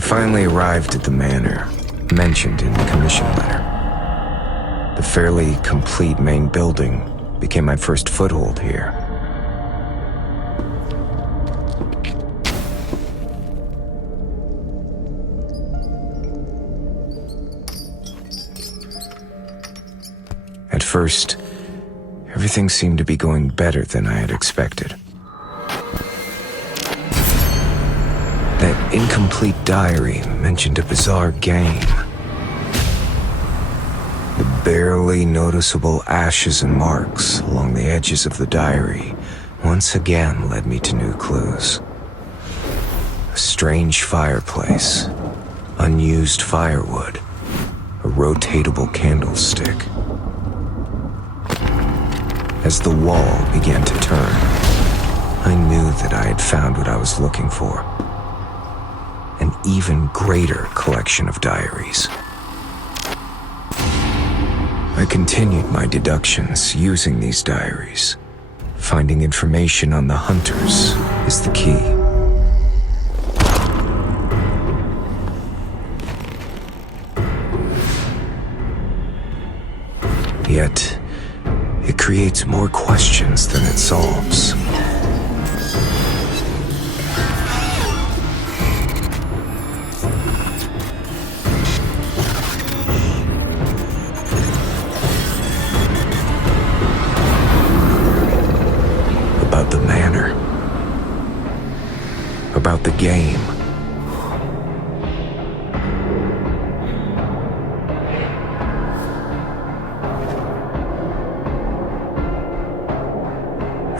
I finally arrived at the manor, mentioned in the commission letter. The fairly complete main building became my first foothold here. At first, everything seemed to be going better than I had expected. That incomplete diary mentioned a bizarre game. The barely noticeable ashes and marks along the edges of the diary once again led me to new clues. A strange fireplace, unused firewood, a rotatable candlestick. As the wall began to turn, I knew that I had found what I was looking for. An even greater collection of diaries. I continued my deductions using these diaries. Finding information on the hunters is the key. Yet, it creates more questions than it solves. About the manor. About the game.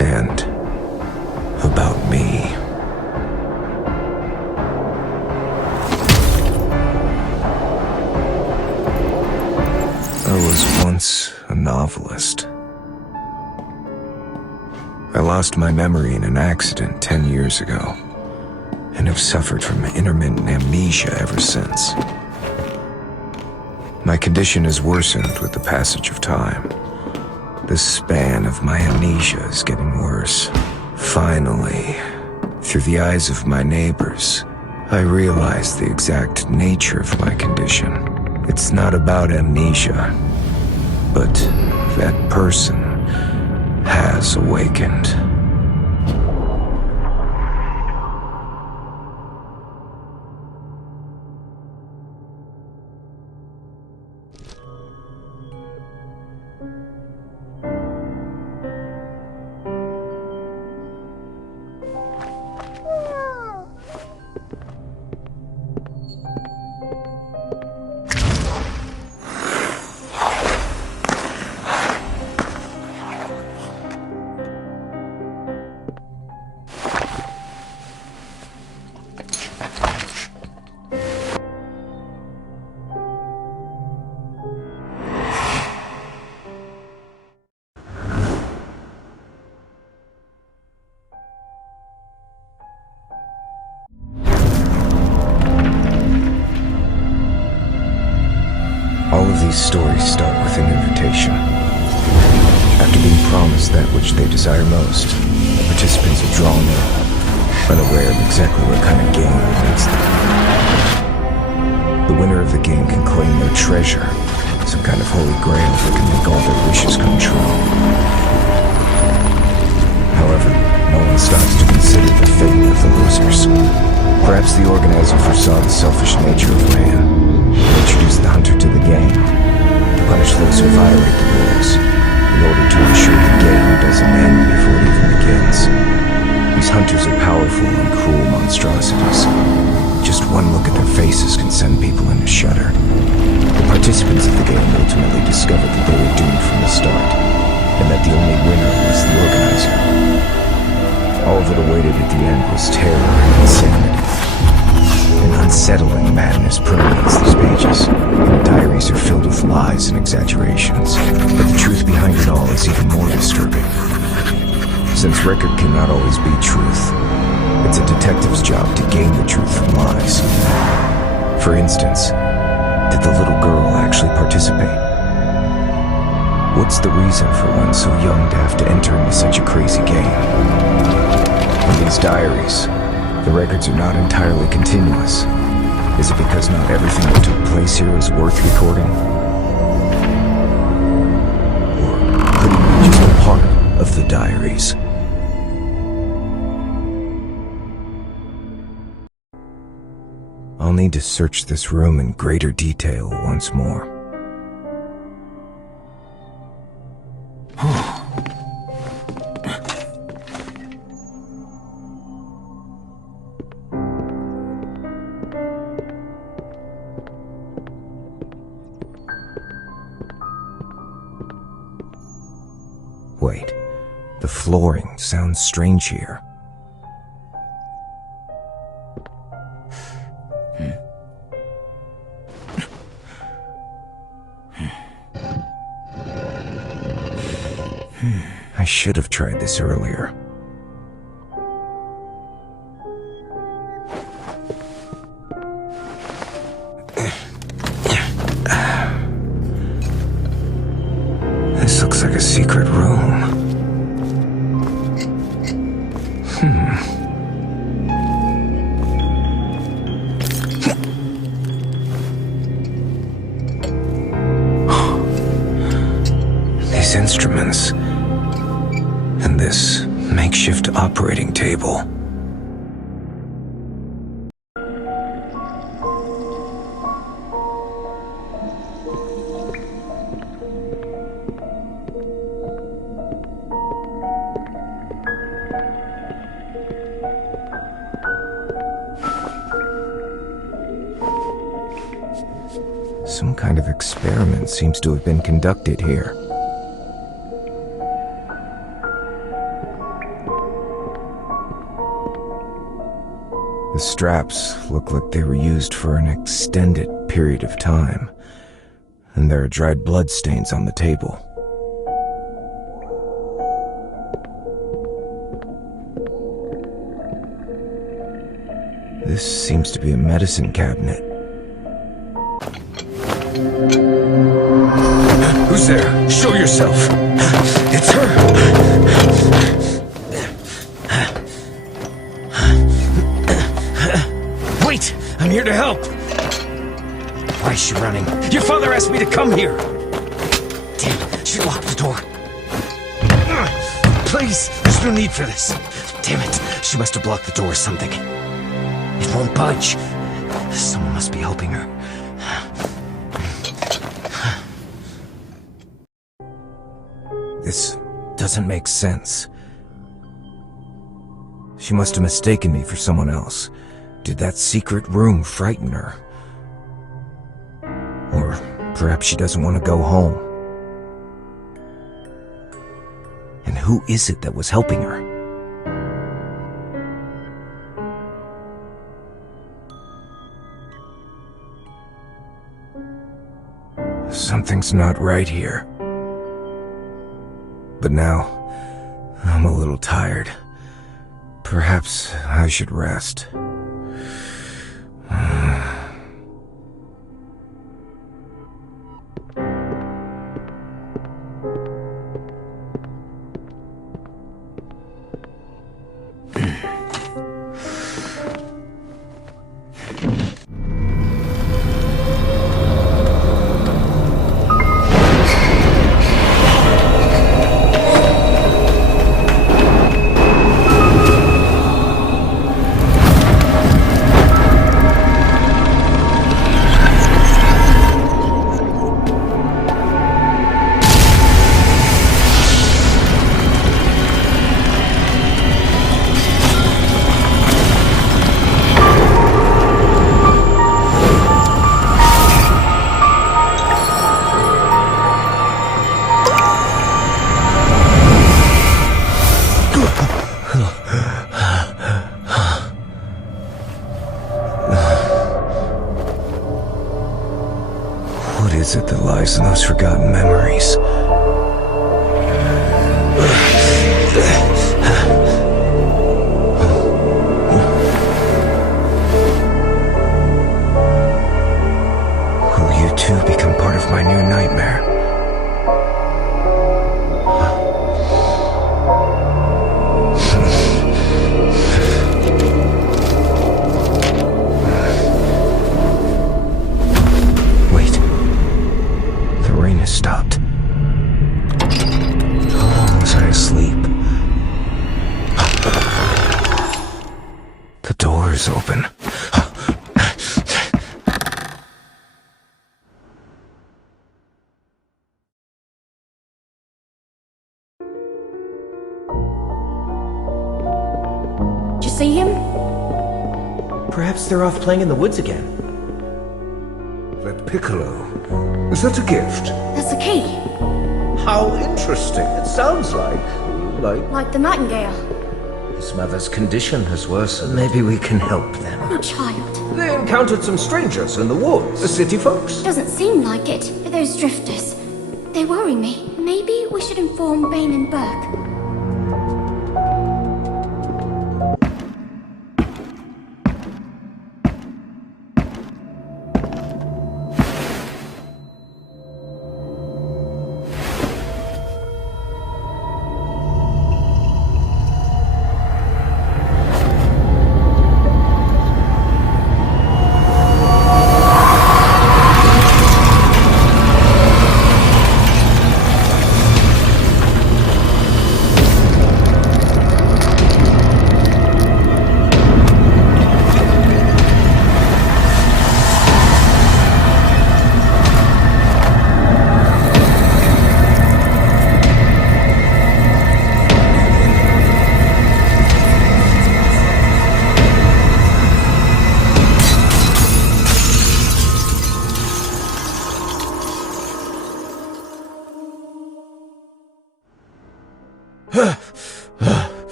And about me. I was once a novelist. I lost my memory in an accident 10 years ago, and have suffered from intermittent amnesia ever since. My condition has worsened with the passage of time. The span of my amnesia is getting worse. Finally, through the eyes of my neighbors, I realize the exact nature of my condition. It's not about amnesia, but that person has awakened. All of these stories start with an invitation. After being promised that which they desire most, the participants are drawn in, unaware of exactly what kind of game awaits them. The winner of the game can claim their treasure, some kind of holy grail that can make all their wishes come true. However, no one stops to consider the fate of the losers. Perhaps the organizer foresaw the selfish nature of man. Introduce the hunter to the game, punish those who violate the rules, in order to ensure the game doesn't end before it even begins. These hunters are powerful and cruel monstrosities. Just one look at their faces can send people in a shudder. The participants of the game ultimately discovered that they were doomed from the start, and that the only winner was the organizer. All that awaited at the end was terror and insanity. An unsettling madness permeates these pages. The diaries are filled with lies and exaggerations, but the truth behind it all is even more disturbing. Since record cannot always be truth, it's a detective's job to gain the truth from lies. For instance, did the little girl actually participate? What's the reason for one so young to have to enter into such a crazy game? In these diaries, the records are not entirely continuous. Is it because not everything that took place here is worth recording? Or could it be just a part of the diaries? I'll need to search this room in greater detail once more. Wait, the flooring sounds strange here. I should have tried this earlier. This looks like a secret room. These instruments and this makeshift operating table. Some kind of experiment seems to have been conducted here. The straps look like they were used for an extended period of time, and there are dried blood stains on the table. This seems to be a medicine cabinet. Who's there? Show yourself! It's her! Wait! I'm here to help! Why is she running? Your father asked me to come here! Damn, she locked the door. Please, there's no need for this. Damn it, she must have blocked the door or something. It won't budge. Someone must be helping her. This doesn't make sense. She must have mistaken me for someone else. Did that secret room frighten her? Or perhaps she doesn't want to go home. And who is it that was helping her? Something's not right here. But now, I'm a little tired. Perhaps I should rest. What is it that lies in those forgotten memories? Will you too become part of my new nightmare? see him? Perhaps they're off playing in the woods again. That piccolo. Is that a gift? That's the key. How interesting. It sounds like... Like the nightingale. His mother's condition has worsened. Maybe we can help them. My child. They encountered some strangers in the woods. The city folks? Doesn't seem like it. Those drifters. They worry me. Maybe we should inform Bain and Burke.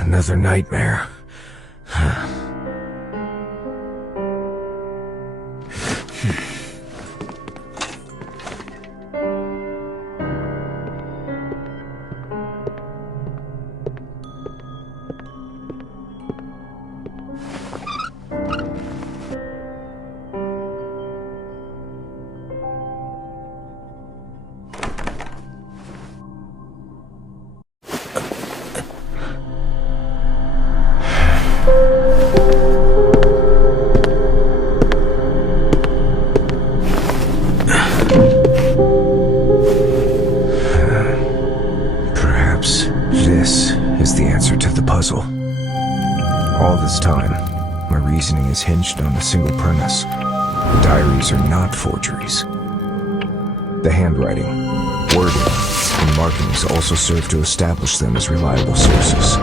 Another nightmare. Perhaps this is the answer to the puzzle. All this time, my reasoning is hinged on a single premise. The diaries are not forgeries. The handwriting, wording, and markings also serve to establish them as reliable sources.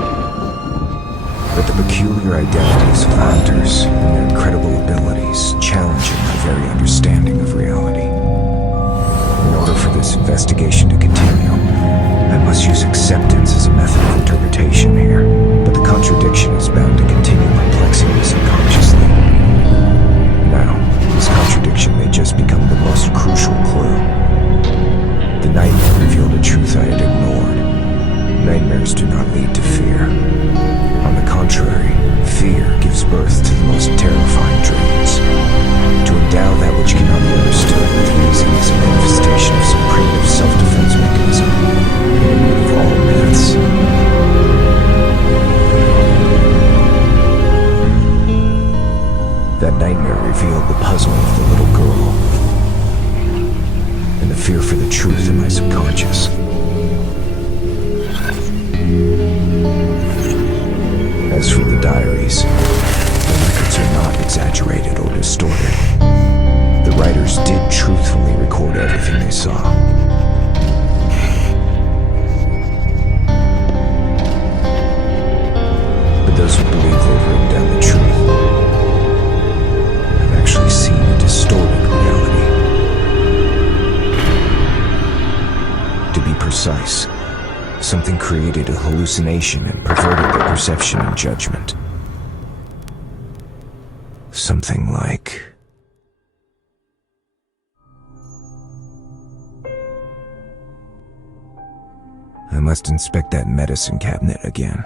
But the peculiar identities of the hunters and their incredible abilities challenging my very understanding of reality. In order for this investigation to continue, I must use acceptance as a method of interpretation here, but the contradiction is bound to continue perplexing me subconsciously. Now, this contradiction may just become the most crucial clue. The nightmare revealed a truth I had ignored. Nightmares do not lead to fear. On the contrary, fear gives birth to the most terrifying dreams. To endow that which cannot be understood with reason is a manifestation of some primitive self-defense mechanism, enemy of all myths. That nightmare revealed the puzzle of the little girl, and the fear for the truth in my subconscious. As for the diaries, the records are not exaggerated or distorted. The writers did truthfully record everything they saw. But those who believe they've written down the truth have actually seen a distorted reality. To be precise, something created a hallucination and perverted their perception and judgment. Something like... I must inspect that medicine cabinet again.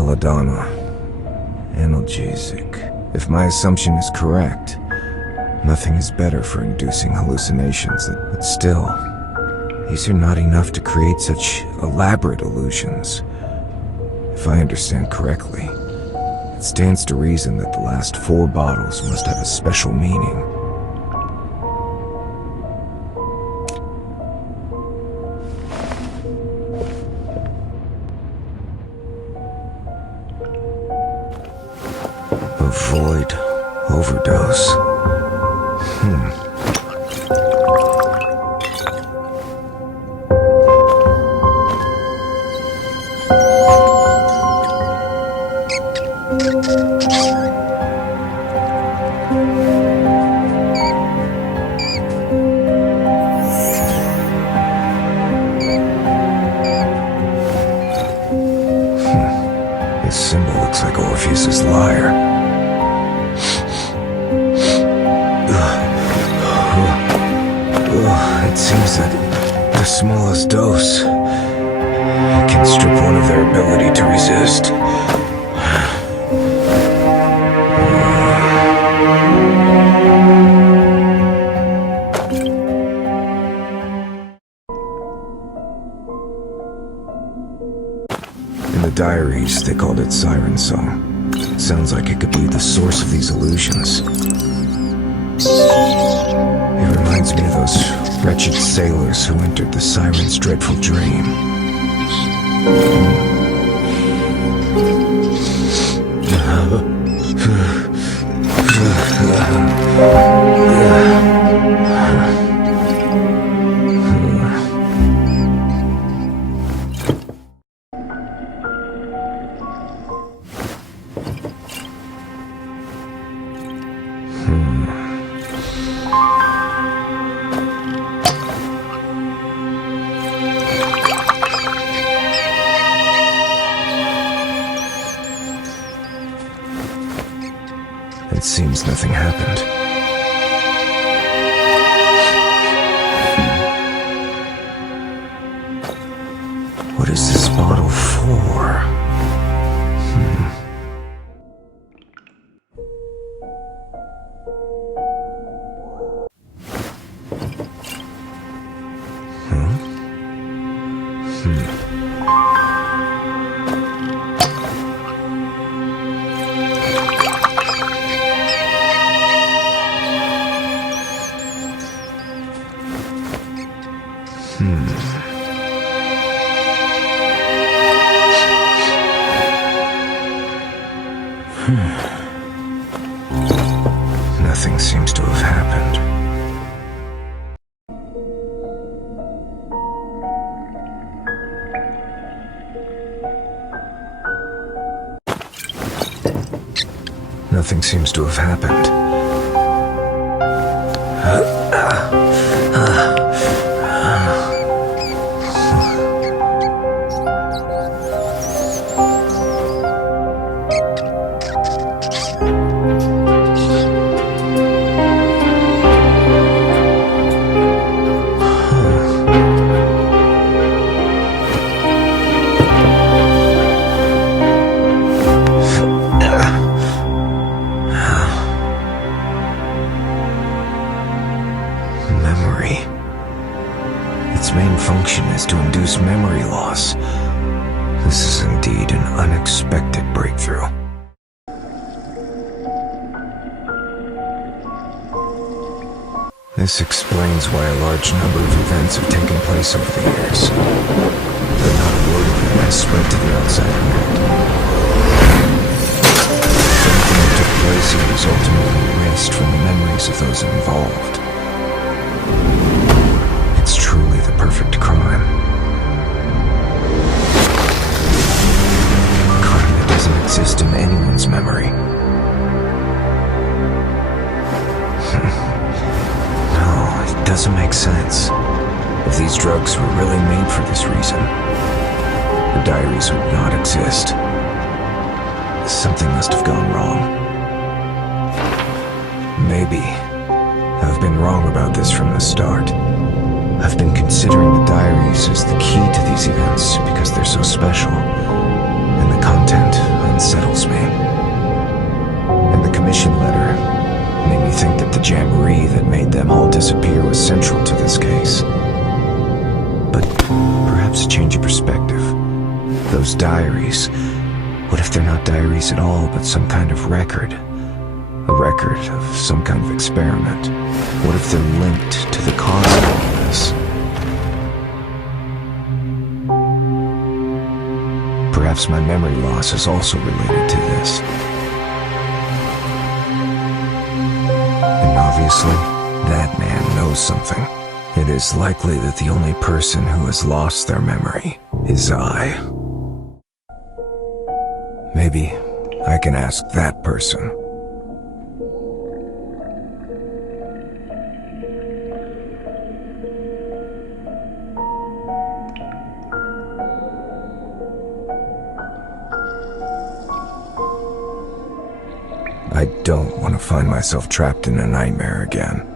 belladonna. Analgesic. If my assumption is correct, nothing is better for inducing hallucinations, but still, these are not enough to create such elaborate illusions. If I understand correctly, it stands to reason that the last 4 bottles must have a special meaning. Avoid overdose. This symbol looks like Orpheus's lyre. It seems that the smallest dose can strip one of their ability to resist. In the diaries, they called it Siren Song. It sounds like it could be the source of these illusions. It reminds me of those wretched sailors who entered the Siren's dreadful dream. It seems nothing happened. What is this bottle for? Nothing seems to have happened. Nothing seems to have happened. Memory. Its main function is to induce memory loss. This is indeed an unexpected breakthrough. This explains why a large number of events have taken place over the years, but not a word of them has spread to the outside world. Everything that took place here was ultimately erased from the memories of those involved. It's truly the perfect crime. A crime that doesn't exist in anyone's memory. No, it doesn't make sense. If these drugs were really made for this reason, the diaries would not exist. Something must have gone wrong. Maybe I've been wrong about this from the start. I've been considering the diaries as the key to these events because they're so special, and the content the jamboree that made them all disappear was central to this case. But perhaps a change of perspective. Those diaries, what if they're not diaries at all, but some kind of record? A record of some kind of experiment? What if they're linked to the cause of all this? Perhaps my memory loss is also related to this. And obviously, that man knows something. It is likely that the only person who has lost their memory is I. Maybe I can ask that person. I don't want to find myself trapped in a nightmare again.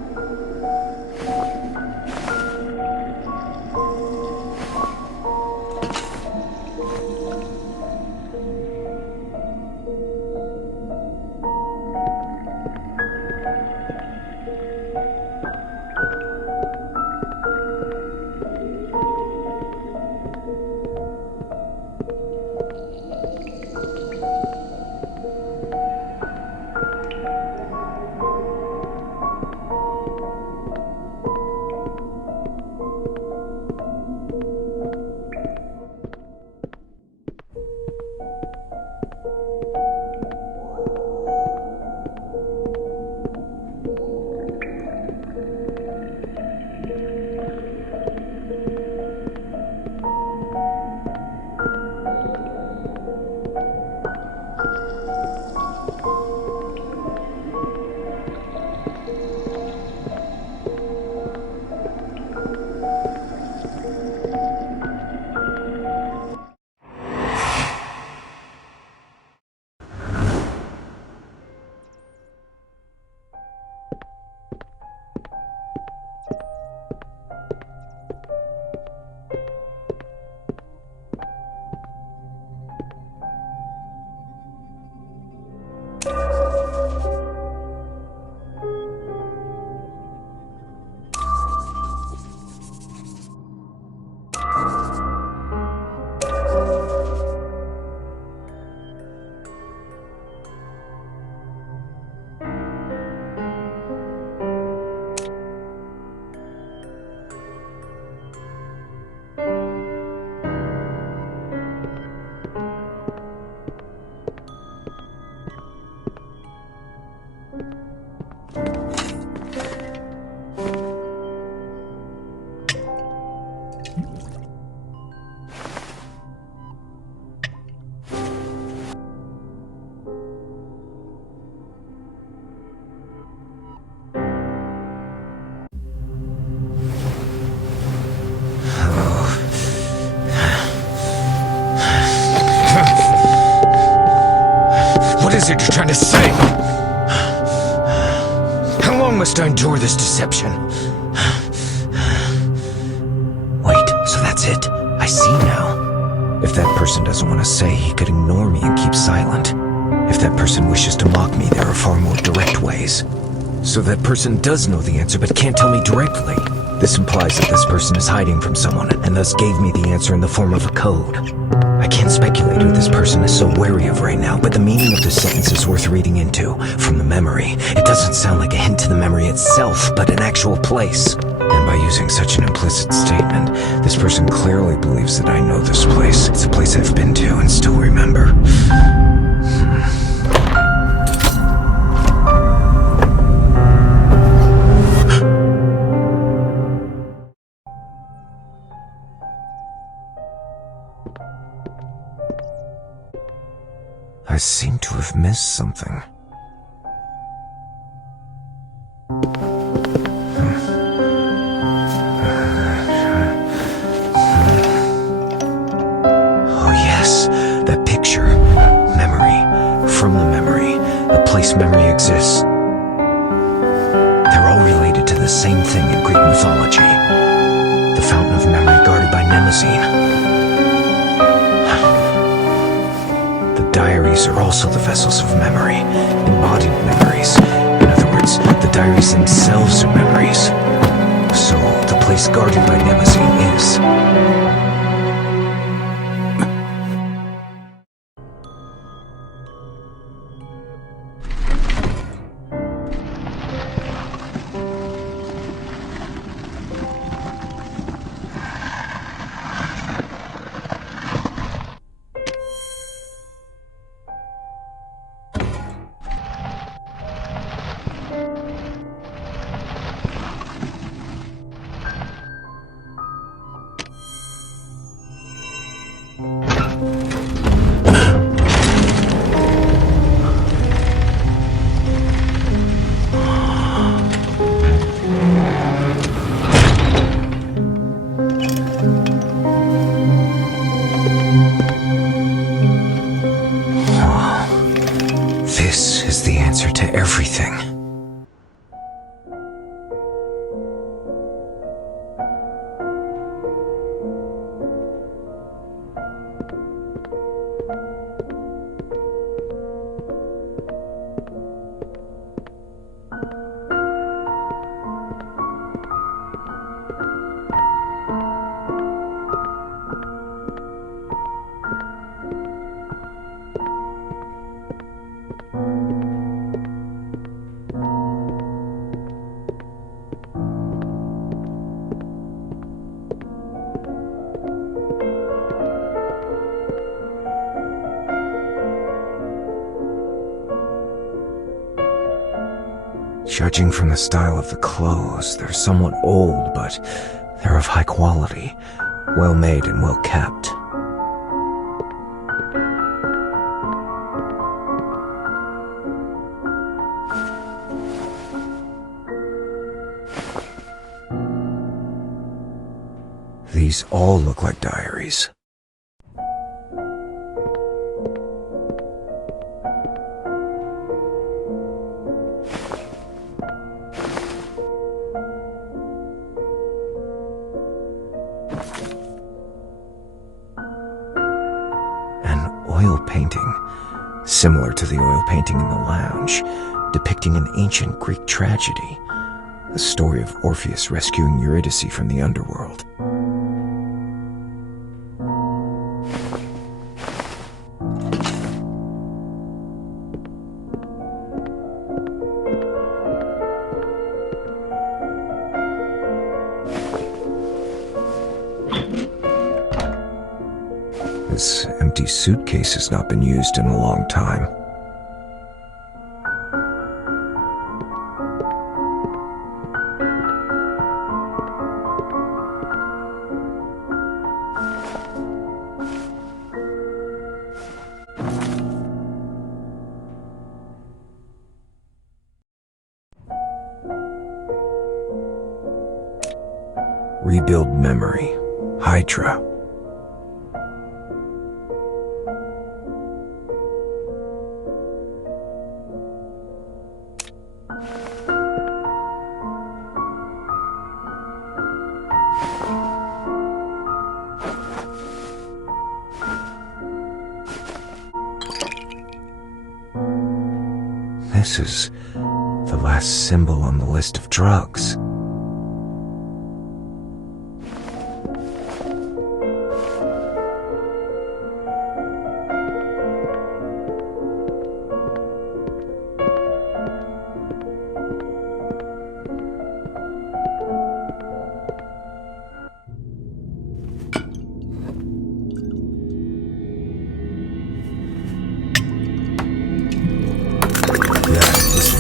What is it you're trying to say? How long must I endure this deception? Wait, so that's it? I see now. If that person doesn't want to say, he could ignore me and keep silent. If that person wishes to mock me, there are far more direct ways. So that person does know the answer but can't tell me directly. This implies that this person is hiding from someone, and thus gave me the answer in the form of a code. I can't speculate who this person is so wary of right now, but the meaning of this sentence is worth reading into. From the memory, it doesn't sound like a hint to the memory itself, but an actual place. And by using such an implicit statement, this person clearly believes that I know this place. It's a place I've been to and still remember. I seem to have missed something. Oh yes, that picture. Memory. From the memory. A place memory exists. They're all related to the same thing in Greek mythology. The fountain of memory guarded by Mnemosyne. Diaries are also the vessels of memory, embodied memories. In other words, words, the diaries themselves are memories. So, the place guarded by Nemazine is... This is the answer to everything. Judging from the style of the clothes, they're somewhat old, but they're of high quality, well made and well kept. These all look like diaries. Oil painting, similar to the oil painting in the lounge, depicting an ancient Greek tragedy, the story of Orpheus rescuing Eurydice from the underworld. This empty suitcase has not been used in a long time. Rebuild memory. Hydra. This is the last symbol on the list of drugs.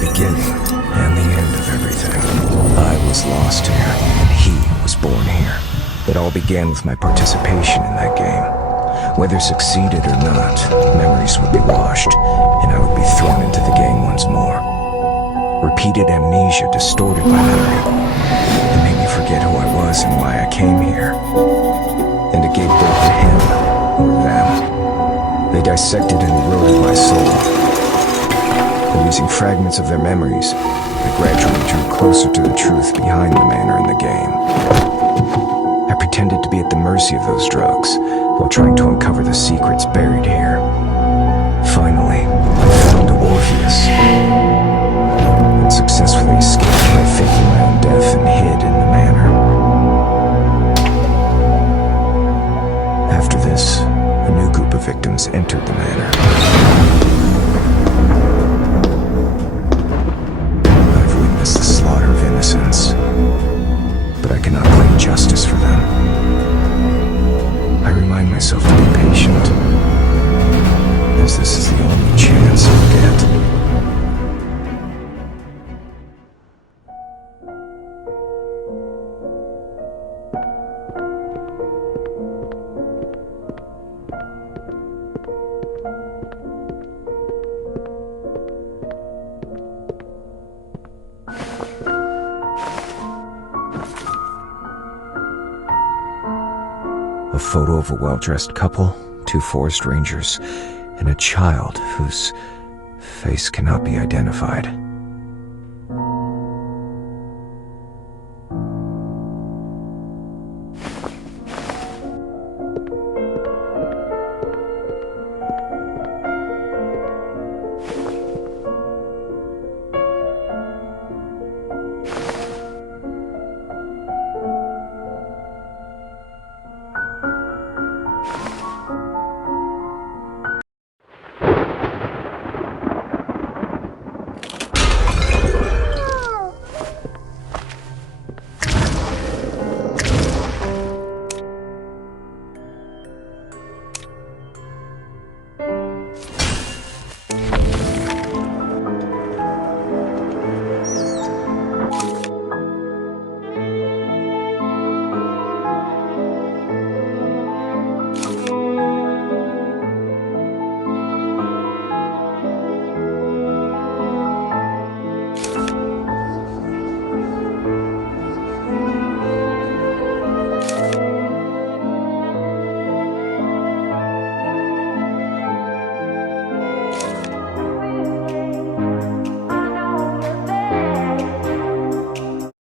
Beginning and the end of everything. I was lost here, and he was born here. It all began with my participation in that game. Whether succeeded or not, memories would be washed, and I would be thrown into the game once more. Repeated amnesia distorted my memory. It made me forget who I was and why I came here. And it gave birth to him, or them. They dissected and eroded my soul. And using fragments of their memories, I gradually drew closer to the truth behind the manner in the game. I pretended to be at the mercy of those drugs, while trying to uncover the secrets buried here. Finally, I found Orpheus, and successfully hours, a new group of victims entered the manor. I've witnessed the slaughter of innocents, but I cannot claim justice for them. I remind myself to be patient, as this is the only chance I'll get. A photo of a well-dressed couple, 2 forest rangers, and a child whose face cannot be identified.